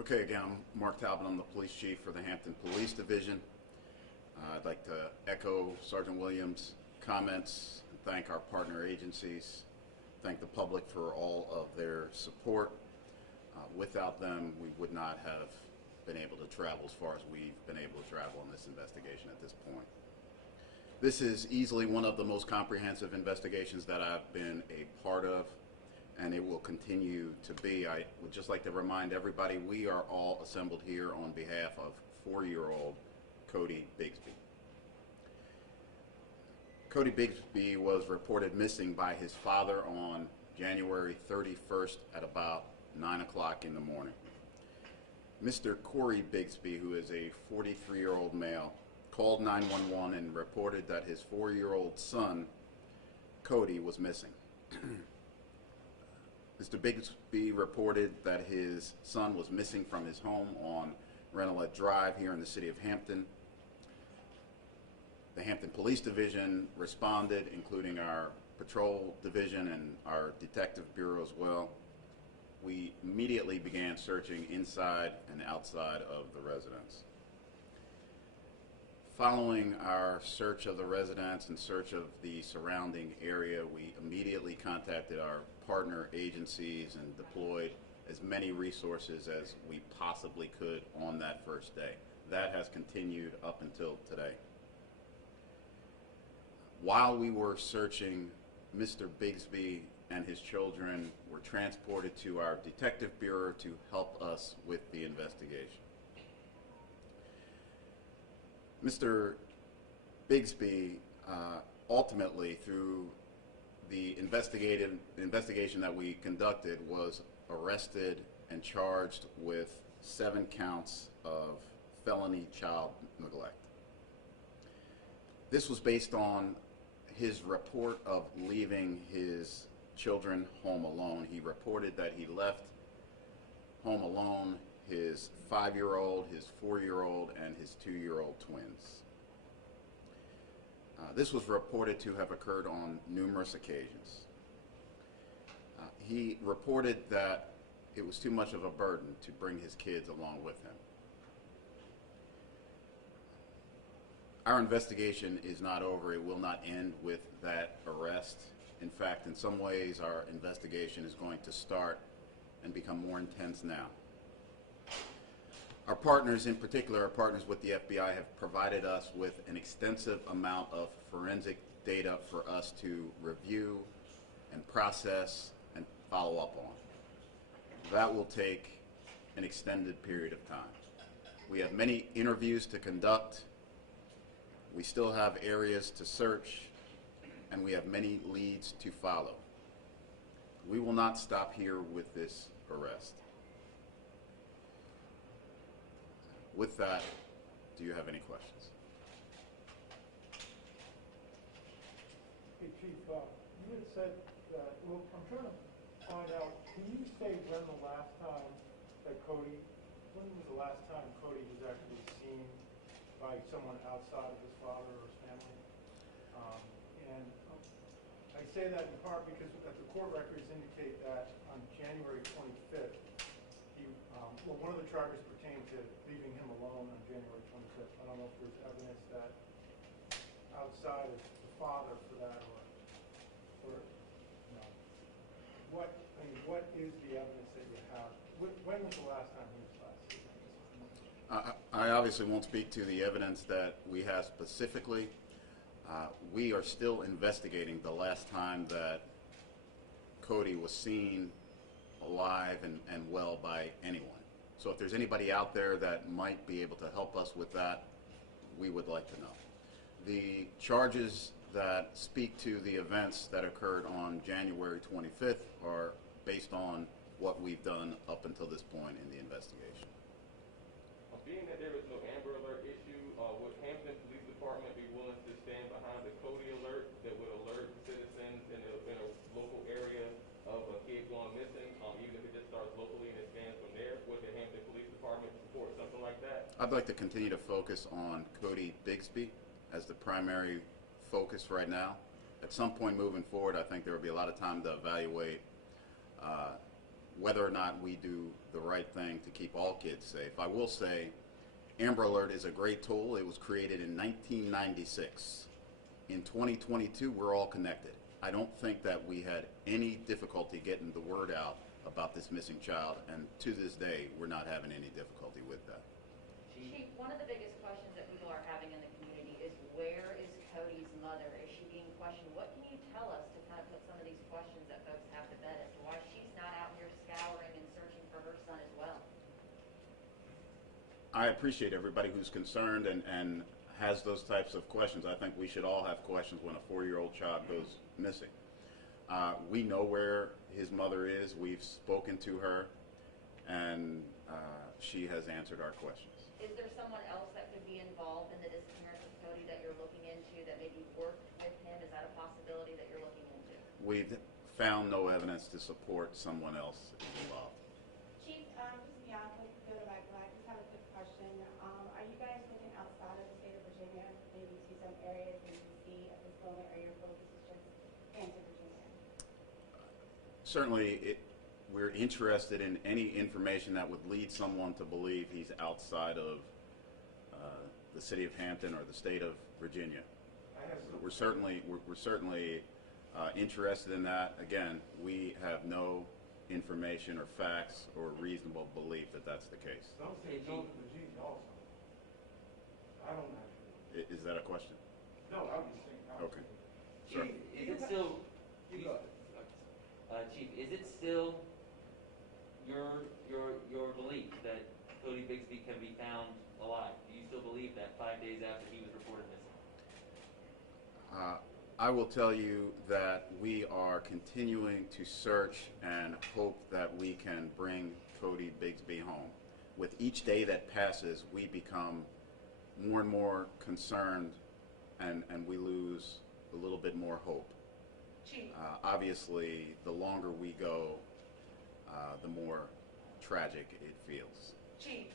Okay, again, I'm Mark Talbot. I'm the police chief for the Hampton Police Division. I'd like to echo Sergeant Williams' comments and thank our partner agencies, thank the public for all of their support. Without them, we would not have been able to travel as far as we've been able to travel in this investigation at this point. This is easily one of the most comprehensive investigations that I've been a part of, and it will continue to be. I would just like to remind everybody we are all assembled here on behalf of 4-year-old Codi Bigsby. Codi Bigsby was reported missing by his father on January 31st at about 9 o'clock in the morning. Mr. Codi Bigsby, who is a 43-year-old male, called 911 and reported that his 4-year-old son, Codi, was missing. Mr. Bigsby reported that his son was missing from his home on Renelette Drive here in the city of Hampton. The Hampton Police Division responded, including our patrol division and our detective bureau as well. We immediately began searching inside and outside of the residence. Following our search of the residence and search of the surrounding area, we immediately contacted our partner agencies and deployed as many resources as we possibly could on that first day. That has continued up until today. While we were searching, Mr. Bigsby and his children were transported to our detective bureau to help us with the investigation. Mr. Bigsby ultimately, through the investigation that we conducted, was arrested and charged with 7 counts of felony child neglect. This was based on his report of leaving his children home alone. He reported that he left home alone his 5-year-old, his 4-year-old, and his 2-year-old twins. This was reported to have occurred on numerous occasions. He reported that it was too much of a burden to bring his kids along with him. Our investigation is not over. It will not end with that arrest. In fact, in some ways, our investigation is going to start and become more intense now. Our partners, in particular, our partners with the FBI, have provided us with an extensive amount of forensic data for us to review and process and follow up on. That will take an extended period of time. We have many interviews to conduct. We still have areas to search, and we have many leads to follow. We will not stop here with this arrest. With that, do you have any questions? Hey, Chief, you had said that, well, I'm trying to find out, can you say when the last time that Codi was actually seen by someone outside of his father or his family? And I say that in part because the court records indicate that on January 25th, one of the charges pertained to leaving him alone on January 25th. I don't know if there's evidence that outside of the father for that or no. What is the evidence that you have? When was the last time he was last seen? I obviously won't speak to the evidence that we have specifically. We are still investigating the last time that Codi was seen alive and well by anyone. So if there's anybody out there that might be able to help us with that, we would like to know. The charges that speak to the events that occurred on January 25th are based on what we've done up until this point in the investigation. Being that there is no Amber Alert issue, would Hampton Police Department be willing to stand behind the Codi Alert that would alert citizens in a local area of a kid going missing, even if it just starts locally and expands from there? Would the Hampton Police Department support something like that? I'd like to continue to focus on Codi Bigsby as the primary focus right now. At some point moving forward, I think there will be a lot of time to evaluate whether or not we do the right thing to keep all kids safe. I will say Amber Alert is a great tool. It was created in 1996. In 2022, we're all connected. I don't think that we had any difficulty getting the word out about this missing child, and to this day, we're not having any difficulty with that. Chief, one of the biggest questions that people are having in the community is, where is Cody's mother? Is she being questioned? What can you tell us to kind of put some of these questions that folks have to bed as to why she's not out here scouring and searching for her son as well? I appreciate everybody who's concerned and has those types of questions. I think we should all have questions when a 4-year-old child goes missing. We know where his mother is. We've spoken to her, and she has answered our questions. Is there someone else that could be involved in the disappearance of Cody that you're looking into, that maybe worked with him? Is that a possibility that you're looking into? We've found no evidence to support someone else involved. Chief, this is Bianca. Go to Michael. I just have a quick question. Are you guys looking outside of the state of Virginia? Maybe to some areas in D.C. at this moment, or your focus is just into Virginia? Certainly, we're interested in any information that would lead someone to believe he's outside of the city of Hampton or the state of Virginia. We're certainly interested in that. Again, we have no information or facts or reasonable belief that that's the case. Don't say no to Virginia also. I don't know. Is that a question? No, I was just saying. Okay. Sure. Chief, is it still, Chief, is it still your belief that Codi Bigsby can be found alive? Do you still believe that 5 days after he was reported missing? I will tell you that we are continuing to search and hope that we can bring Codi Bigsby home. With each day that passes, we become more and more concerned, and we lose a little bit more hope. Chief. Obviously, the longer we go, the more tragic it feels. Chief,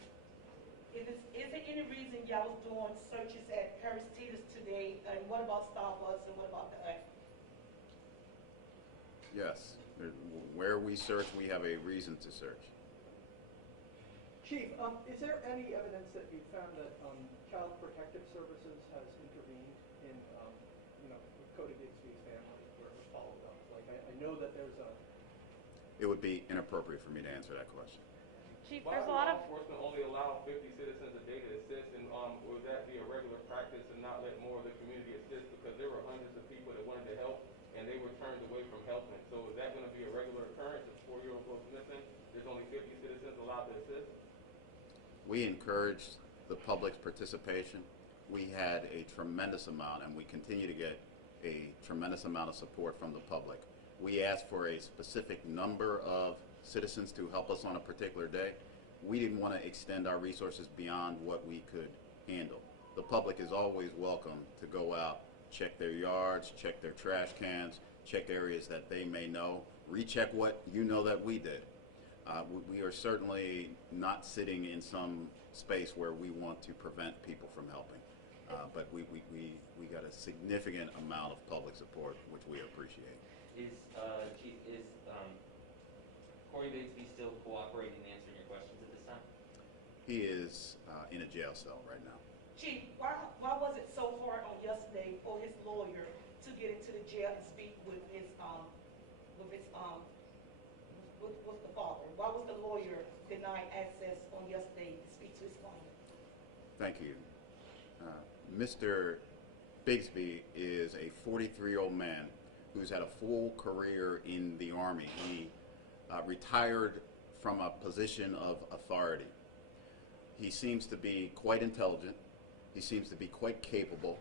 is there any reason y'all was doing searches at Harris Teeter's today, and what about Starbucks, and what about the Yes, where we search, we have a reason to search. Chief, is there any evidence that you found that Child Protective Services has intervened in, with Codi Bigsby's family or followed up? Like, I know that there's a... It would be inappropriate for me to answer that question. Chief, Why there's does a lot law of... enforcement only allow 50 citizens a day to assist, and would that be a regular practice and not let more of the community assist? Because there were hundreds of people that wanted to help, and they were turned away from helping. So is that going to be a regular occurrence if 4-year-old goes missing? There's only 50 citizens allowed to assist? We encouraged the public's participation. We had a tremendous amount, and we continue to get a tremendous amount of support from the public. We asked for a specific number of citizens to help us on a particular day. We didn't want to extend our resources beyond what we could handle. The public is always welcome to go out, check their yards, check their trash cans, check areas that they may know, recheck what you know that we did. We are certainly not sitting in some space where we want to prevent people from helping. But we got a significant amount of public support, which we appreciate. Chief, is Codi Bigsby still cooperating and answering your questions at this time? He is in a jail cell right now. Chief, why was it so hard on yesterday for his lawyer to get into the jail and speak with his with the father? Why was the lawyer denied access on yesterday to speak to his client? Thank you. Mr. Bigsby is a 43-year-old man who's had a full career in the Army. He retired from a position of authority. He seems to be quite intelligent. He seems to be quite capable,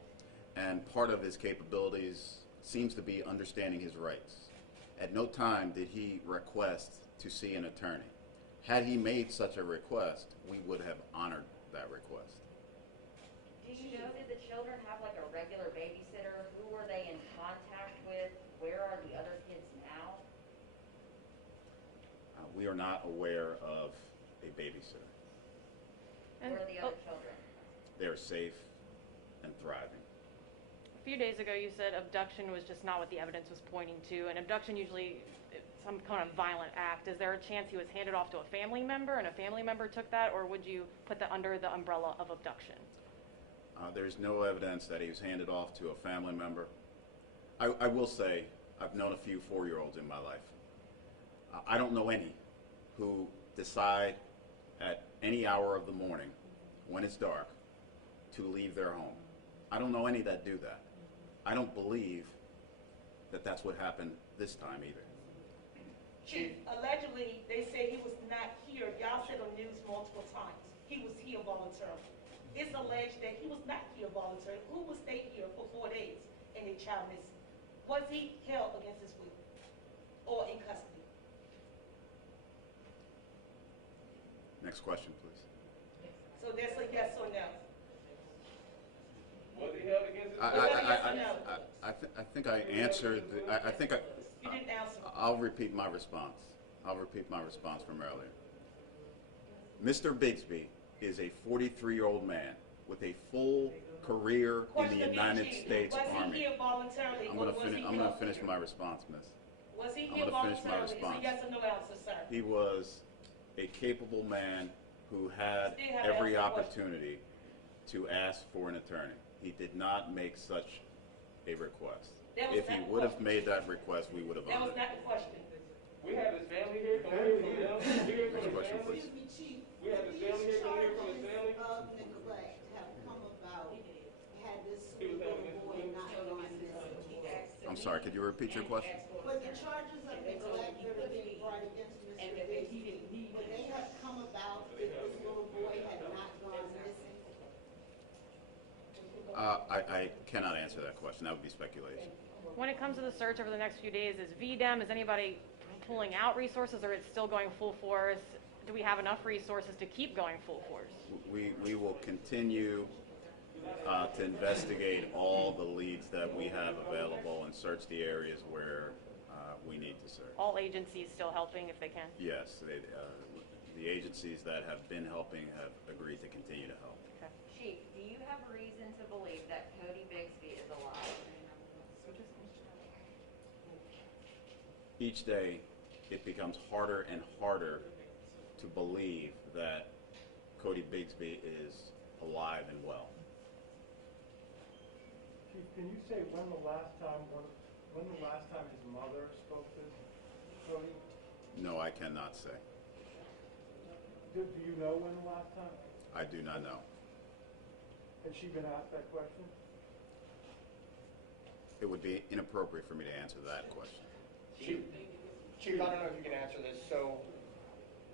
and part of his capabilities seems to be understanding his rights. At no time did he request to see an attorney. Had he made such a request, we would have honored that request. Do you know, did the children have like a regular babysitter? Who were they in contact with? Where are the other kids now? We are not aware of a babysitter. Where are the other children? They're safe and thriving. few days ago you said abduction was just not what the evidence was pointing to, and abduction usually is some kind of violent act. Is there a chance he was handed off to a family member and a family member took that, or would you put that under the umbrella of abduction? There's no evidence that he was handed off to a family member. I will say I've known a few 4-year-olds in my life. I don't know any who decide at any hour of the morning when it's dark to leave their home. I don't know any that do that. I don't believe that that's what happened this time either. Chief, allegedly, they say he was not here. Y'all said on news multiple times. He was here voluntarily. It's alleged that he was not here voluntarily. Who was stay here for 4 days and a child missing? Was he held against his will or in custody? Next question, please. So that's a yes or no. Was he held against his will? I think I answered. I think You didn't answer. I'll repeat my response. I'll repeat my response from earlier. Mr. Bigsby is a 43-year-old man with a full career in the United States Was he Army. here voluntarily I'm or going was he to held finish here? my response, miss. Was he I'm here gonna finish my voluntarily? It's a response. yes or no answer, sir. He was a capable man who had Still have to every answer the question. opportunity to ask for an attorney. He did not make such a request. That was If he not the would have question. made that request, we would have That was honored it. not the question. We have his family here, can we hear from them? Can we hear from Next his question, family? please. Excuse me, Chief. We have his family here, can we hear from his family? These charges of neglect have come about had this He was held little against boy his will? not gone missing. I'm sorry, could you repeat your question? But the charges of neglect that are being brought against Mr. Bigsby, would they have come about if this little boy had not gone missing? I cannot answer that question. That would be speculation. When it comes to the search over the next few days, is VDEM, is anybody pulling out resources, or it's still going full force? Do we have enough resources to keep going full force? We will continue to investigate all the leads that we have available and search the areas where we need to search. All agencies still helping if they can? Yes, the agencies that have been helping have agreed to continue to help. Okay. Chief, do you have reason to believe that Codi Bigsby is alive? Each day, it becomes harder and harder to believe that Codi Bigsby is alive and well. Chief, can you say when the last time his mother spoke to Cody? No, I cannot say. Do you know when the last time? I do not know. Has she been asked that question? It would be inappropriate for me to answer that question. Chief, I don't know if you can answer this. So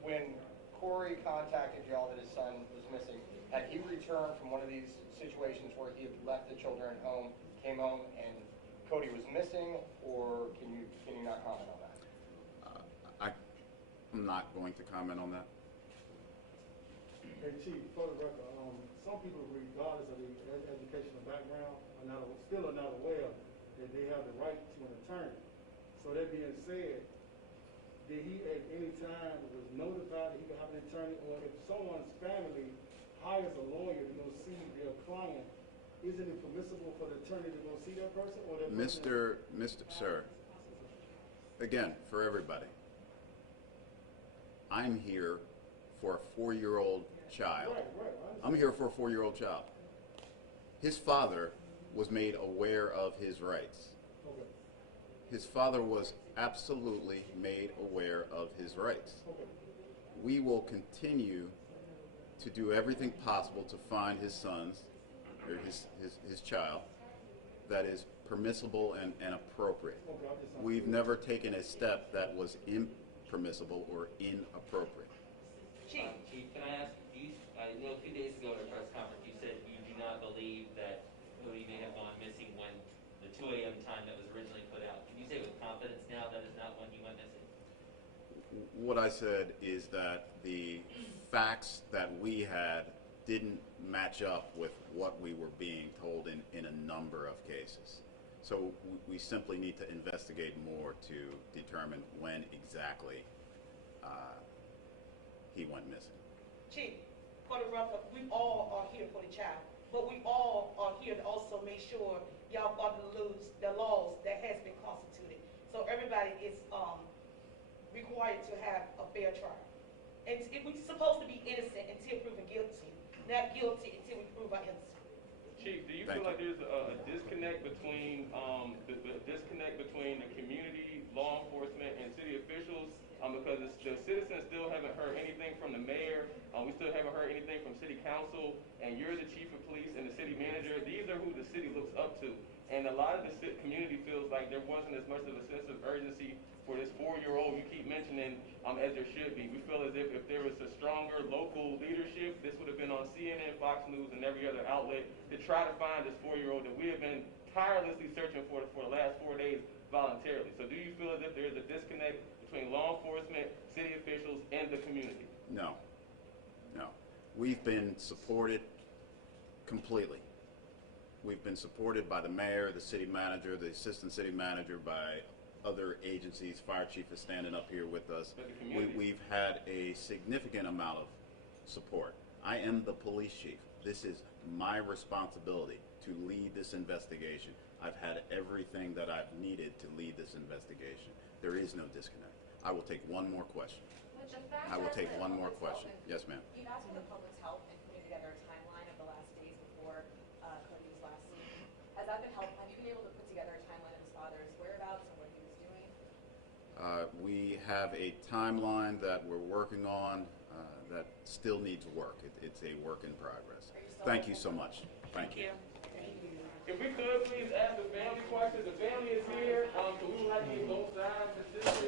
when Corey contacted y'all that his son was missing, had he returned from one of these situations where he had left the children at home, came home, and Cody was missing, or can you not comment on that? I'm not going to comment on that. Hey, Chief, for the record, some people, regardless of their educational background, still are not aware that they have the right to an attorney. So that being said, did he at any time was notified that he could have an attorney, or if someone's family hires a lawyer to go see their client, isn't it permissible for the attorney to go see that person, or that person? Sir, again, for everybody, I'm here for a 4-year-old child. Right. I'm here for a 4-year-old child. His father was made aware of his rights. Okay. His father was absolutely made aware of his rights. Okay. We will continue to do everything possible to find his son's, or his child, that is permissible and appropriate. Okay, I just- We've never taken a step that was impermissible or inappropriate. Chief, Chief, can I ask, I know a few days ago at a press conference, you said you do not believe that Cody may have gone missing when the 2 a.m. time that was originally put out. Can you say with confidence now that is not when he went missing? What I said is that the facts that we had didn't match up with what we were being told in a number of cases. So we simply need to investigate more to determine when exactly he went missing. Chief, for the record, we all are here for the child, but we all are here to also make sure y'all are to lose the laws that has been constituted. So everybody is required to have a fair trial. And we're supposed to be innocent until proven guilty, not guilty until we prove our innocence. Chief, do you Thank feel like there's a disconnect between the community, law enforcement, and city officials? Because the citizens still haven't heard anything from the mayor. We still haven't heard anything from city council, and you're the chief of police and the city manager. These are who the city looks up to. And a lot of the community feels like there wasn't as much of a sense of urgency for this 4-year-old you keep mentioning as there should be. We feel as if there was a stronger local leadership, this would have been on CNN, Fox News, and every other outlet to try to find this 4-year-old that we have been tirelessly searching for the last 4 days voluntarily. So do you feel as if there is a disconnect between law enforcement, city officials, and the community? No. No. We've been supported completely. We've been supported by the mayor, the city manager, the assistant city manager, by other agencies. Fire chief is standing up here with us. We've had a significant amount of support. I am the police chief. This is my responsibility to lead this investigation. I've had everything that I've needed to lead this investigation. There is no disconnect. I will take one more question. I will take one more question. Yes, ma'am. You've asked for the public's help in putting together a timeline of the last days before Cody was last seen. Has that been helpful? Have you been able to put together a timeline of his father's whereabouts and what he was doing? We have a timeline that we're working on that still needs work. It's a work in progress. Thank you so much. Thank you. If we could please ask the family questions. The family is here, so we would like to get both sides.